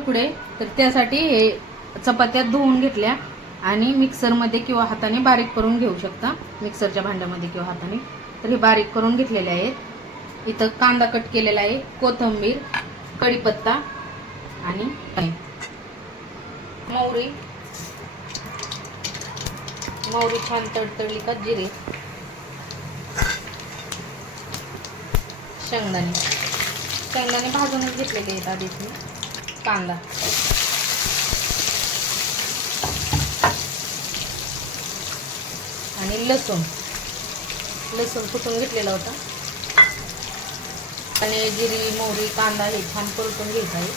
पुढे तर त्यासाठी हे चपात्या धुवून घेतल्या आणि मिक्सरमध्ये किंवा हाताने बारीक करून घेऊ शकता. मिक्सरच्या भांड्यामध्ये किंवा हाताने. तर हे बारीक करून घेतलेले आहेत. इथं कांदा कट केलेला आहे कोथिंबीर कढीपत्ता आणि मोहरी. मोहरी छान तडतडली का जिरे. शेंगदाणे. शेंगदाणे भाजूनच घेतलेले आहेत आधीच मी. कांदा. आणि लसूण. लसूण कुटून घेतलेला होता? आणि जिरी मोहरी कांदा हे छान परतून घ्यायचं आहे.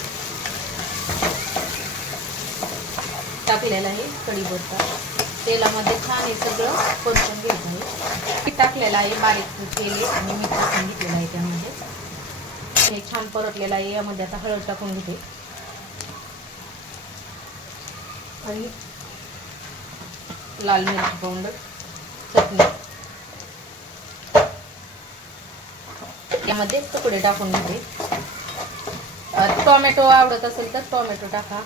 टाकलेलं आहे कढीपत्ता. तेलामध्ये छान हे सगळं परतून घ्यायचं आहे. मीठ टाकलेलं आहे बारीक तेल आणि मीठ टाकून घेतलेलं आहे त्यामध्ये. हे छान परतलेलं आहे यामध्ये आता हळद टाकून घेते. आणि लाल मिरची पावडर चटणी. यामध्ये तुकडे टाकून घेते. टोमॅटो आवडत असेल तर टोमॅटो टाका.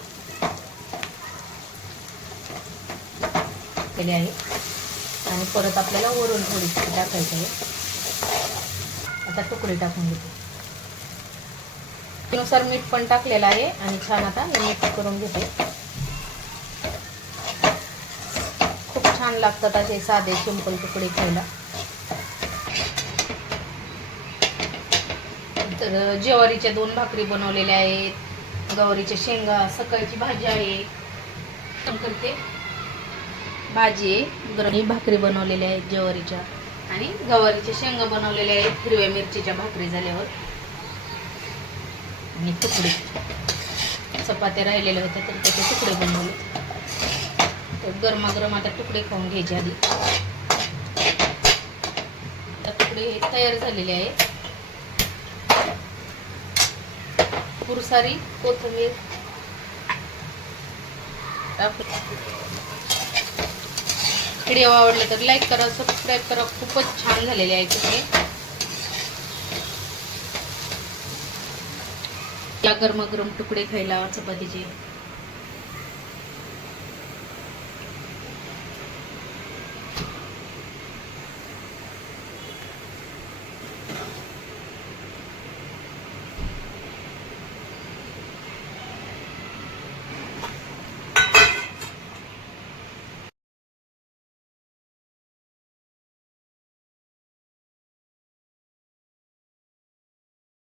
केले आहे. आणि परत आपल्याला वरून थोडी टाकायचं आहे. आता तुकडे टाकून घेते. त्यानुसार मीठ पण टाकलेलं आहे आणि छान आता मीठ करून घेते. छान लागतात असे साधे सिंपल तुकडे खायला. तर ज्वारीच्या दोन भाकरी बनवलेल्या आहेत. गवारीच्या शेंगा सकाळची भाजी आहे. करते भाजी आहे. गरम भाकरी बनवलेल्या आहेत ज्वारीच्या. आणि गवारीच्या शेंगा बनवलेल्या आहेत. हिरव्या मिरचीच्या भाकरी झाल्यावर. आणि तुकडे. चपात्या राहिलेल्या होत्या तर त्याचे तुकडे बनवले. तर गरमागरम आता तुकडे खाऊन घ्यायचे आधी. तुकडे हे तयार झालेले आहेत. पुरसारी कोथिंबीर. व्हिडिओ आवडला तर लाईक करा सबस्क्राईब करा. खूपच छान झालेले आहे तुकडे या गरमागरम तुकडे खायला चपातीचे.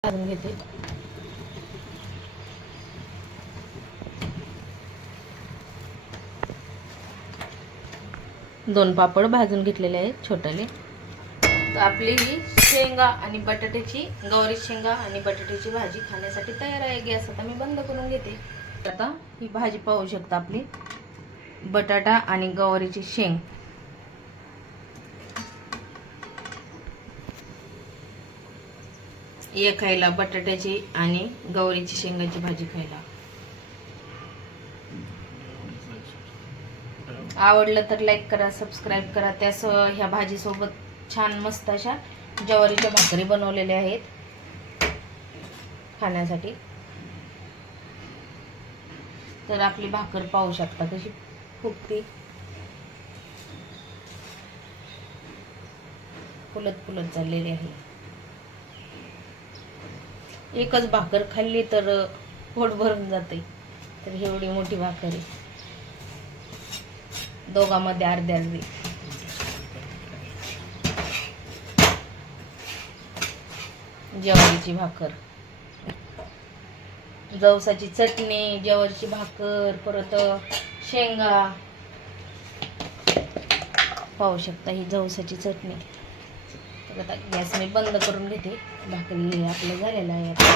काढून घेते. दोन पापड भाजून घेतलेले आहेत छोट्याले तर आपली ही शेंगा आणि बटाट्याची गौरी शेंगा आणि बटाट्याची भाजी खाण्यासाठी तयार आहे. गॅस आता मी बंद करून घेते. आता ही भाजी पाहू शकता आपली. बटाटा आणि गवारीची शेंग. ये खायला बटाट्याची आणि गवरीची शेंगाची भाजी खायला. आवडलं तर लाईक करा सबस्क्राईब करा. त्यासह ह्या भाजीसोबत छान मस्त अशा ज्वारीच्या भाकरी बनवलेल्या आहेत. खाण्यासाठी. तर आपली भाकर पाहू शकता कशी फुगती. फुलत फुलत चाललेली आहे. एकच भाकर खाल्ली तर पोट भरून जाते तर एवढी मोठी भाकर आहे. दोघांमध्ये अर्धी अर्धी. ज्वारीची भाकर. जवसाची चटणी जवारीची भाकर परत शेंगा. पाहू शकता ही जवसाची चटणी. तर आता गॅस मी बंद करून घेते. भाकरी आपलं झालेलं आहे आता